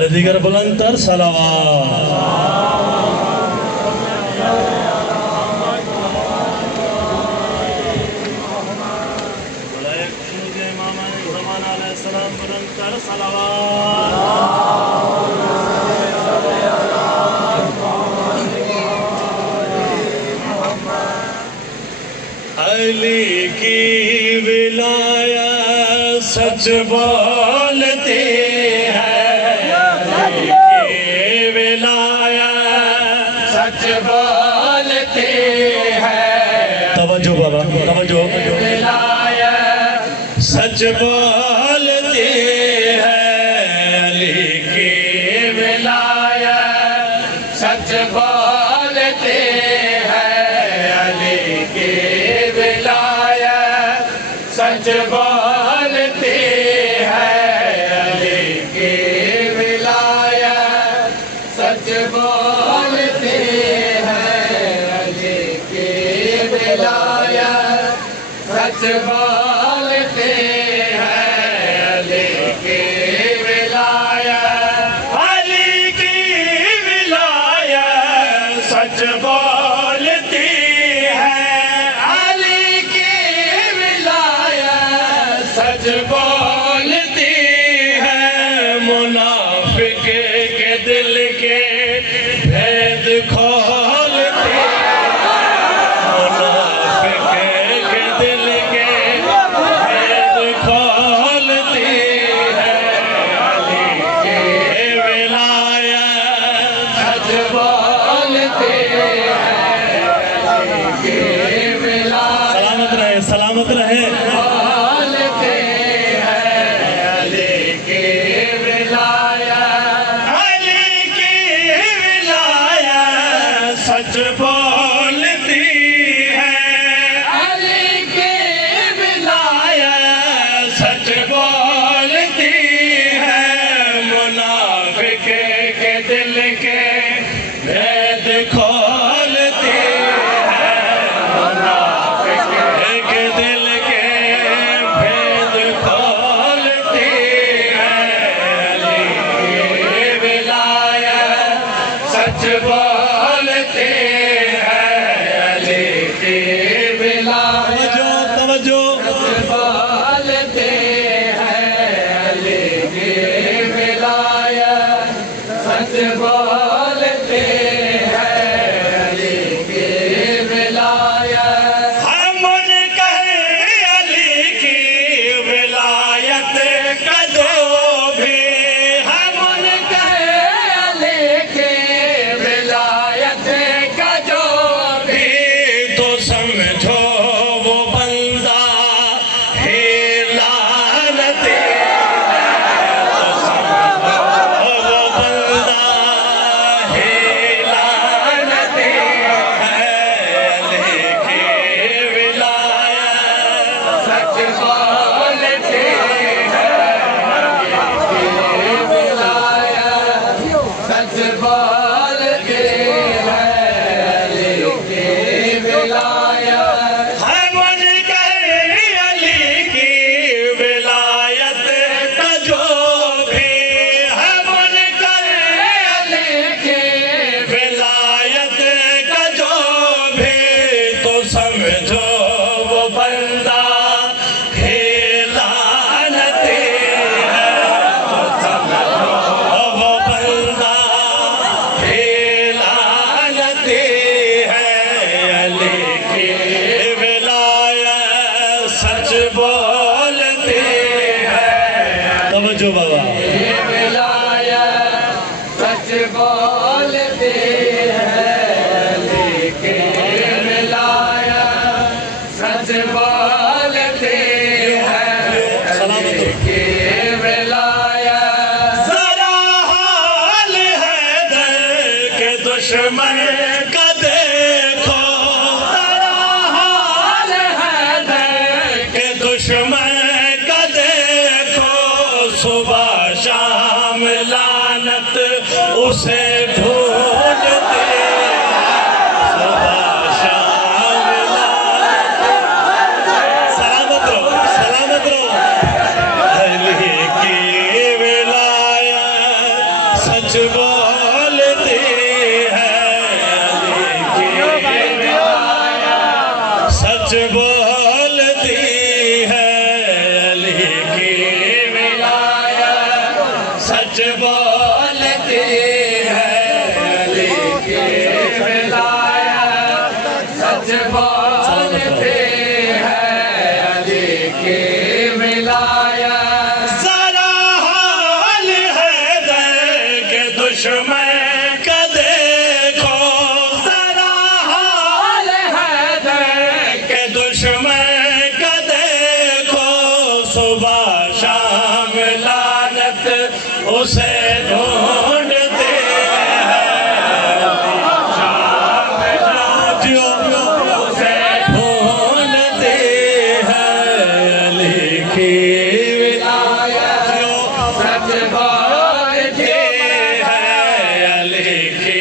और दीगर बुलंदतर सलावात। बुलंदतर सलावात। अली की विलायत सच बोलती है, अली की विलायत सच बोलती है। तवज्जो बाबा तवज्जो। विलायत सच बोलती है, अली की विलायत सच बोलती है, अली की विलायत सच बोलती है, अली की विलायत सच बोलती है, अली की विलायत सच बोलती है, अली की विलायत, अली की विलायत सच बोलती है, अली की विलायत सच बोलती है। मुनाफिक के दिल के भेद खोलती है, मुनाफिक के दिल के भेद खोलती है, अली की विलायत सच बोलती है, अली की विलायत। सलामत रहे सलामत रहे। बोलते हैं, अली की विलायत, अली की विलायत सच बोलती है, अली की विलायत सच बोलती है। मुनाफिक के दिल के भेद खोलती है, मुनाफिक के दिल के भेद खोलती है, अली की विलायत सच बोलती है, अली की विलायत तवज्जो बोलती है, अली की विलायत सच बोलती है, अली की विलायत। हम कहे अली की विलायत का जो भी, हम कहे अली की विलायत का जो भी, तो समझो वो बंदा है लानती है, तो समझो वो बंदा है लानती है, अली की विलायत सच बोलती है, अली की विलायत सच बोलती है, अली की विलायत। हम कहे अली की विलायत का जो भी, हम कहे अली की विलायत का जो भी, तो समझो वो बंदा है लानती है, तो समझो वो बंदा है लानती है, अली की विलायत सच बोलती है। तवज्जो बाबा। विलायत सच बोलती है, अली की विलायत सच बोलती है, अली की विलायत। जरा हाल है दर के दुश्मन का देखो, जरा हाल है दर के दुश्मन का देखो, सुबह शाम लानत उसे ढूंढती है, सुबह शाम लानत। सलामत रहो सलामत रहो। अली की विलायत उसे ढूंढते हैं जो उसे ढूंढते हैं लिखी विलायत जो सच बोलते हैं लिखी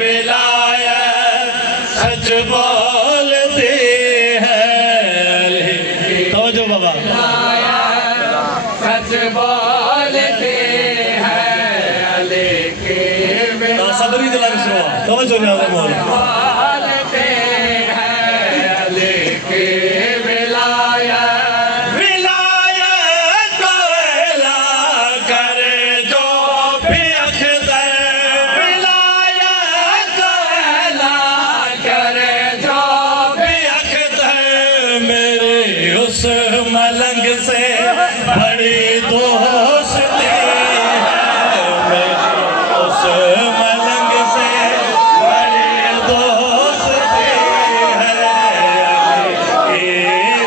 विलायत सच बोलते हैं लिखी तो जो बाबा सच बोलते हैं लेकिन सबरी दिला सुनो तो जो ना मोल बोलते हैं लेकिन विलायत विलायत वेला करे जो भी अख्तर विलायत वेला करे जो भी अख्तर मेरे उस मलंग से बड़ी दोस्ती है मेरी उस मलंग से बड़ी दोस्ती है ये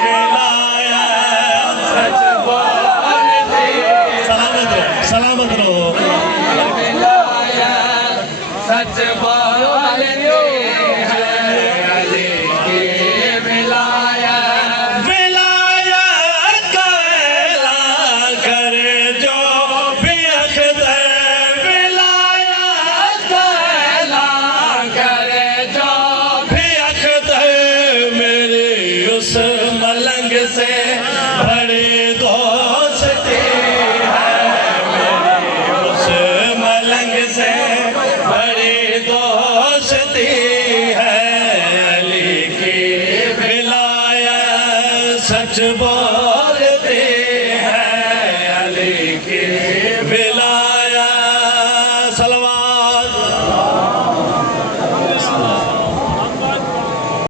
विलायत सच बोलते सलामत रहो विलायत सच बोलते हैं लेकिन विलायत विलायत का ऐलान करे जो भी अख्तर विलायत का ऐलान करे जो भी अख्तर मेरी उस मलंग से बड़ी दोस्ती है मेरी उस मलंग से बड़ी दोस्ती है अली की विलायत सच